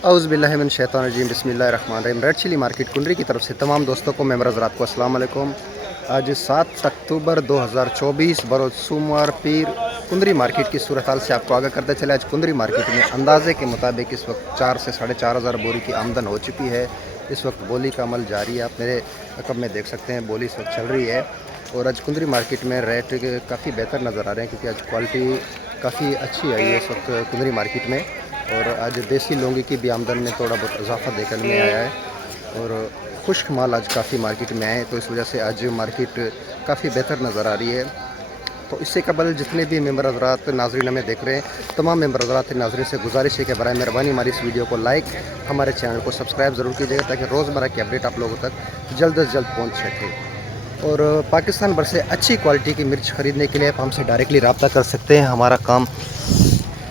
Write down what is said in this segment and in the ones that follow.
औज़ुबिल्लाहिमिनश्शैतानिर्रजीम बिस्मिल्लाहिर्रहमानिर्रहीम। Red chilli market कुंडरी की तरफ से तमाम दोस्तों को मेंबर हज़रात को अस्सलाम वालेकुम। आज 7 अक्टूबर 2024 बरोज़ सोमवार पीर कुंदरी मार्केट की सूरत हाल से आपको आगाह करते चले। आज कुंदरी मार्केट में अंदाजे के मुताबिक इस वक्त 4 से 4,500 बोरी की आमदन हो चुकी है। इस वक्त बोली का अमल जारी है। आप मेरे रकम में देख सकते हैं बोली इस वक्त चल रही है। और आज कुंदरी मार्केट में रेट काफ़ी बेहतर नज़र आ रहे हैं क्योंकि आज क्वालिटी काफ़ी अच्छी आई है इस वक्त कुंदरी मार्केट में। और आज देसी लौंगी की भी आमदन में थोड़ा बहुत इजाफा देखने में आया है। और खुश्क माल आज काफ़ी मार्केट में आए, तो इस वजह से आज मार्केट काफ़ी बेहतर नज़र आ रही है। तो इससे कबल जितने भी मेंबर हज़रात नाज़रीन हमें देख रहे हैं, तमाम मेंबर हज़रात नाज़रीन से गुजारिश है कि बराए मेहरबानी हमारी इस वीडियो को लाइक, हमारे चैनल को सब्सक्राइब ज़रूर कीजिएगा ताकि रोज़मर्रा की अपडेट आप लोगों तक जल्द से जल्द पहुँच सके। और पाकिस्तान भर से अच्छी क्वालिटी की मिर्च ख़रीदने के लिए आप हमसे डायरेक्टली रब्ता कर सकते हैं। हमारा काम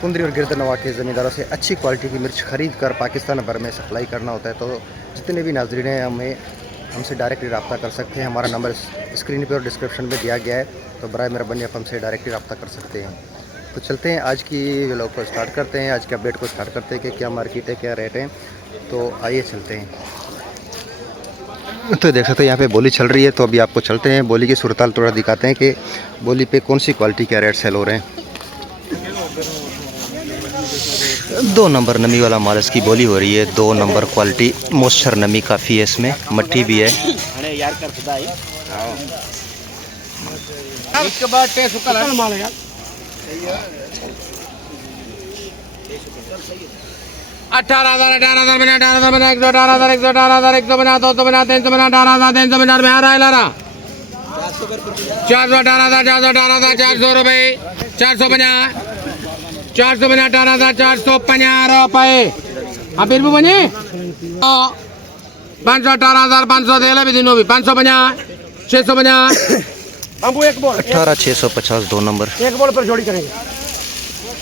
कुंदरी और गिरदनवा के ज़मींदारों से अच्छी क्वालिटी की मिर्च ख़रीद कर पाकिस्तान भर में सप्लाई करना होता है। तो जितने भी नाज़रीन हैं हमसे डायरेक्टली रब्ता कर सकते हैं। हमारा नंबर स्क्रीन पे और डिस्क्रिप्शन में दिया गया है, तो बराए मेहरबानी आप हमसे डायरेक्टली रब्ता कर सकते हैं। तो चलते हैं आज की व्लॉग को स्टार्ट करते हैं, आज के अपडेट को स्टार्ट करते हैं कि क्या मार्केट है, क्या रेट है। तो आइए चलते हैं। तो देख सकते हैं यहाँ पे बोली चल रही है, तो अभी आपको चलते हैं बोली की सूरत हाल थोड़ा दिखाते हैं कि बोली पे कौन सी क्वालिटी क्या रेट सेल हो रहे हैं। 2 नंबर नमी वाला माल इसकी बोली हो रही है। 2 नंबर क्वालिटी, मॉइस्चर नमी काफ़ी है, इसमें मट्टी भी है। 418,450 रुपये, 450, 418,450 रुपये। अभी भी बने 518,500 दे भी दिनों भी 550, 650। 18,650 2 नंबर। एक बॉल पर जोड़ी करेंगे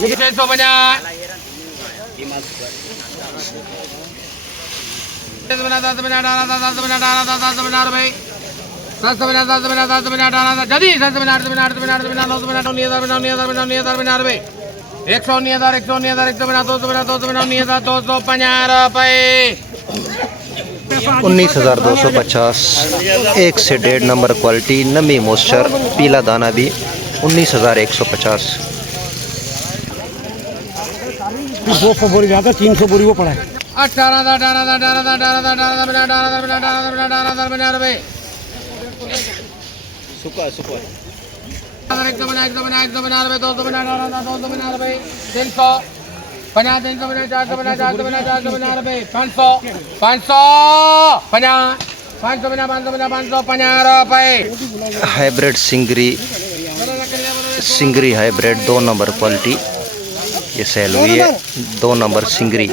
650, 19,250 1 से 1.5 नंबर क्वालिटी, नमी मॉइस्चर, पीला दाना भी 19,150। 200 बोरी ज़्यादा, 300 बोरी वो पड़ा है। 18,000 रुपये। सुखा 150, 250, 300, 50, 350, 450, 450 रुपये, 500, 550, 550 रुपये। हाइब्रिड सिंगरी हाइब्रिड 2 नंबर क्वालिटी ये सेल हुई है। 2 नंबर सिंगरी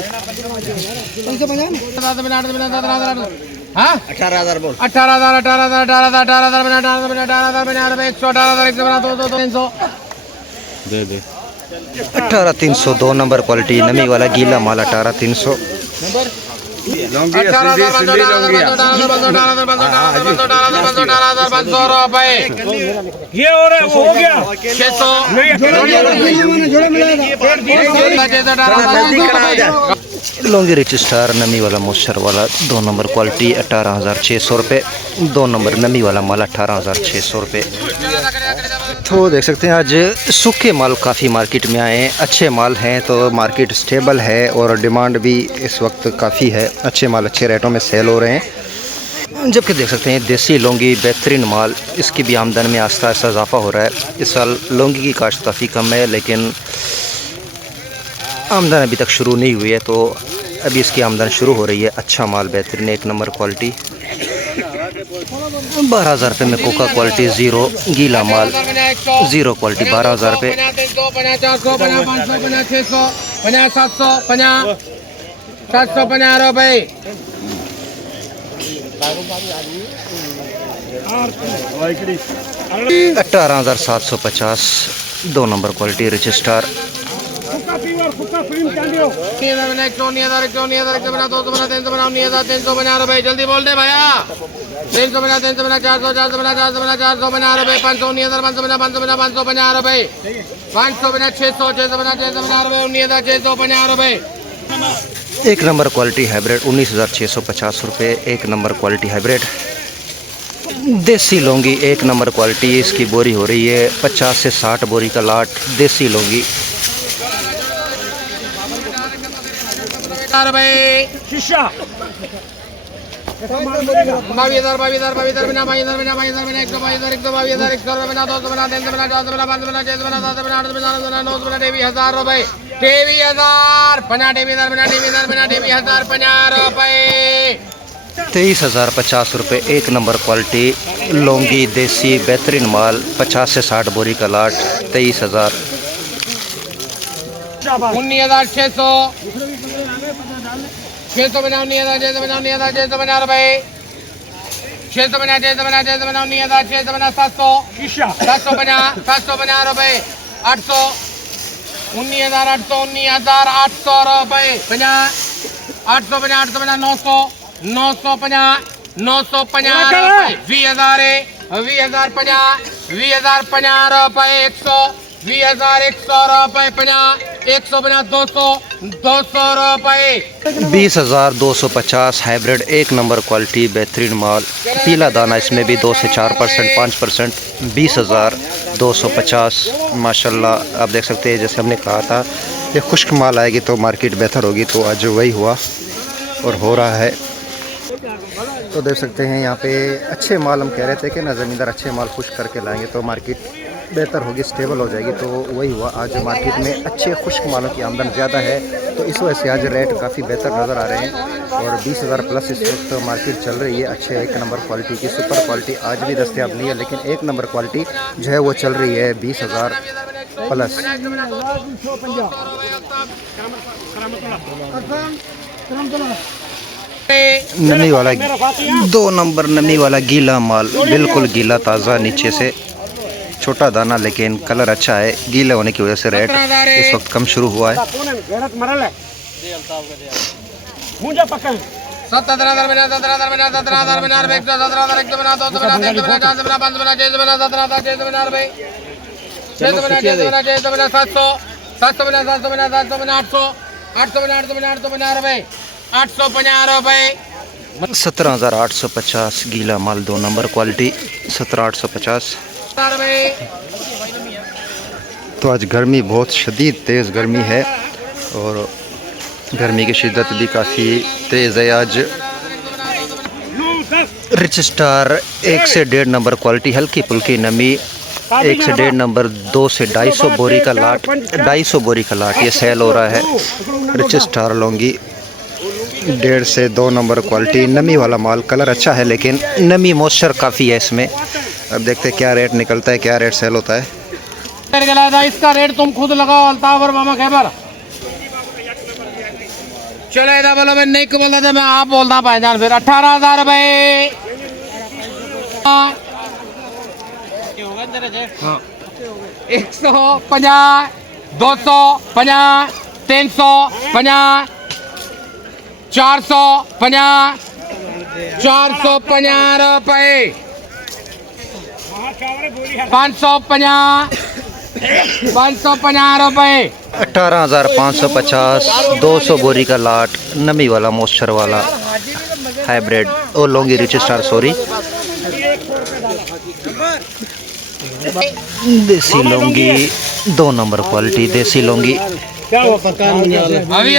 18,000 बोल, 18,300 2 नंबर क्वालिटी, नमी वाला गीला माल 18,300। 18,500 रुपये। ये हो गया 600, 600। लौंगी रिच स्टार नमी वाला मॉइस्चर वाला 2 नंबर क्वालिटी 18,600 रुपये। 2 नंबर नमी वाला माल 18,600 रुपये। तो देख सकते हैं आज सूखे माल काफ़ी मार्केट में आए हैं। अच्छे माल हैं तो मार्केट स्टेबल है और डिमांड भी इस वक्त काफ़ी है। अच्छे माल अच्छे रेटों में सेल हो रहे हैं। जबकि देख सकते हैं देसी लौंगी बेहतरीन माल, इसकी भी आमदन में आस्ता आस्ता इजाफा हो रहा है। इस साल लौंगी की काश्त काफ़ी कम है, लेकिन आमदन अभी तक शुरू नहीं हुई है, तो अभी इसकी आमदन शुरू हो रही है। अच्छा माल बेहतरीन 1 नंबर क्वालिटी। 12,000 रुपये में कोका क्वालिटी ज़ीरो गीला माल, ज़ीरो क्वालिटी 12,000 रुपये। 750 रुपये। 18,750 2 नंबर क्वालिटी रिच स्टार। 350 रुपये। जल्दी बोल दे भैया। 350, 350, 400, 450, 450, 450 रुपये। 550, 550, 550, 550 रुपये। 550, 600, 650, 650 रुपये। 19,650 रुपये। एक नंबर क्वालिटी हाइब्रिड 19,650 रुपये। एक नंबर क्वालिटी हाइब्रिड देसी लौंगी एक नंबर क्वालिटी। इसकी बोरी हो रही है 50 से 60 बोरी का लाट देसी लौंगी। ₹23,050 ₹23,050 एक नंबर क्वालिटी लौंगी देसी बेहतरीन माल 50 से 60 बोरी का लाट 23,000। 19,600 650 ₹19,650 ₹750 800 19,800 रुपये 50 850 900 950 950 रुपये 20,000 20,050 रुपये 100 20,100 रुपये 50 150 200 रुपये 20,250 हाइब्रिड एक नंबर क्वालिटी बेहतरीन माल। पीला दाना इसमें भी 2 से 4% 5%। 20,250 माशाल्लाह। आप देख सकते हैं जैसे हमने कहा था कि खुश्क माल आएगी तो मार्केट बेहतर होगी, तो आज वही हुआ और हो रहा है। तो देख सकते हैं यहाँ पे अच्छे माल हम कह रहे थे कि ना ज़मींदार अच्छे माल खुश्क करके लाएंगे तो मार्केट बेहतर होगी, स्टेबल हो जाएगी, तो वही हुआ। आज मार्केट में अच्छे खुश्क मालों की आमदन ज़्यादा है तो इस वजह से आज रेट काफ़ी बेहतर नज़र आ रहे हैं और 20,000 प्लस इस वक्त तो मार्केट चल रही है। अच्छे एक नंबर क्वालिटी की सुपर क्वालिटी आज भी दस्तयाब नहीं है, लेकिन एक नंबर क्वालिटी जो है वो चल रही है 20,000 प्लस। नमी वाला 2 नंबर नमी वाला गीला माल, बिल्कुल गीला ताज़ा, नीचे से छोटा दाना लेकिन कलर अच्छा है। गीले होने की वजह से रेट इस वक्त कम शुरू हुआ है। 17,000 17,850 गीला माल 2 नंबर क्वालिटी 17,850। तो आज गर्मी बहुत शदीद तेज़ गर्मी है और गर्मी की शिद्दत भी काफ़ी तेज़ है। आज रिच स्टार 1 से 1.5 नंबर क्वालिटी हल्की फुल्की नमी 1 से 1.5 नंबर 2 से 250 बोरी का लाट 250 बोरी का लाट ये सेल हो रहा है। रिच स्टार लौंगी 1.5 से 2 नंबर क्वालिटी नमी वाला माल, कलर अच्छा है लेकिन नमी मॉइस्चर काफ़ी है इसमें। अब देखते हैं क्या रेट निकलता है, क्या रेट सेल होता है। इसका रेट तुम खुद लगाओ अल्ताफ और मामा खैबर। चलो इधर बोलो, मैं नहीं बोलता था, मैं आप बोलता भाईजान। फिर 18,000 रुपये 150 250 350 450 450 रुपये 550 रुपये 18,550 200 बोरी का लाट नमी वाला मॉइस्चर वाला हाइब्रिड और लौंगी रिच स्टार सॉरी देसी लौंगी 2 नंबर क्वालिटी देसी लौंगी। अभी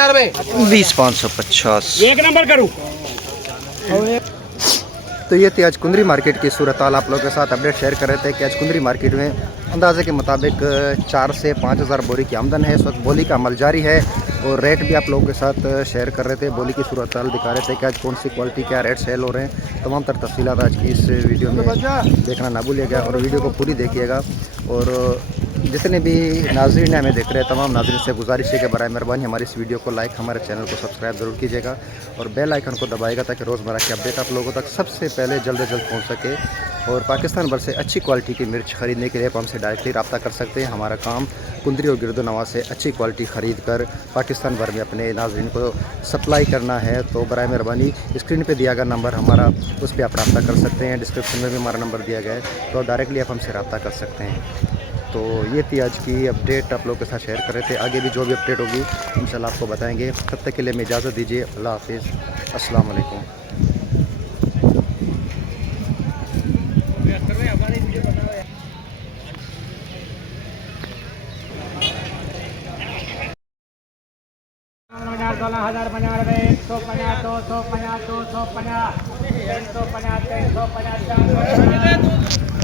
रुपये 20,550 एक नंबर करूं। तो ये थी आज कुंदरी मार्केट की सूरत हाल। आप लोगों के साथ अपडेट शेयर कर रहे थे कि आज कुंदरी मार्केट में अंदाजे के मुताबिक 4 से 5,000 बोरी की आमदन है। इस वक्त बोली का अमल जारी है और रेट भी आप लोगों के साथ शेयर कर रहे थे। बोली की सूरत हाल दिखा रहे थे कि आज कौन सी क्वालिटी क्या रेट सेल हो रहे हैं। तमाम तर तफसीलात आज की इस वीडियो में देखना ना भूलिएगा और वीडियो को पूरी देखिएगा। और जितने भी नाज़रीन हमें देख रहे हैं तमाम नाज़रीन से गुजारिश है कि बराए मेहरबानी हमारी इस वीडियो को लाइक, हमारे चैनल को सब्सक्राइब ज़रूर कीजिएगा और बेल आइकन को दबाएगा ताकि रोज़मर्रा की अपडेट आप लोगों तक सबसे पहले जल्द से जल्द पहुंच सके। और पाकिस्तान भर से अच्छी क्वालिटी की मिर्च ख़रीदने के लिए आप हमसे डायरेक्टली रब्ता कर सकते हैं। हमारा काम कुंदरी और गिरदोनवा से अच्छी क्वालिटी ख़रीद कर पाकिस्तान भर में अपने नाज़रीन को सप्लाई करना है। तो बराए मेहरबानी स्क्रीन पे दिया गया नंबर हमारा, उस पर आप रब्ता कर सकते हैं। डिस्क्रिप्शन में भी हमारा नंबर दिया गया है, तो डायरेक्टली आप हमसे रब्ता कर सकते हैं। तो ये थी आज की अपडेट, आप लोगों के साथ शेयर कर रहे थे। आगे भी जो भी अपडेट होगी इंशाल्लाह आपको बताएंगे। तब तक के लिए मैं इजाज़त दीजिए। अल्लाह हाफिज़, अस्सलाम वालेकुम। $1,050, $250, $250, $250, $350, $350, $450,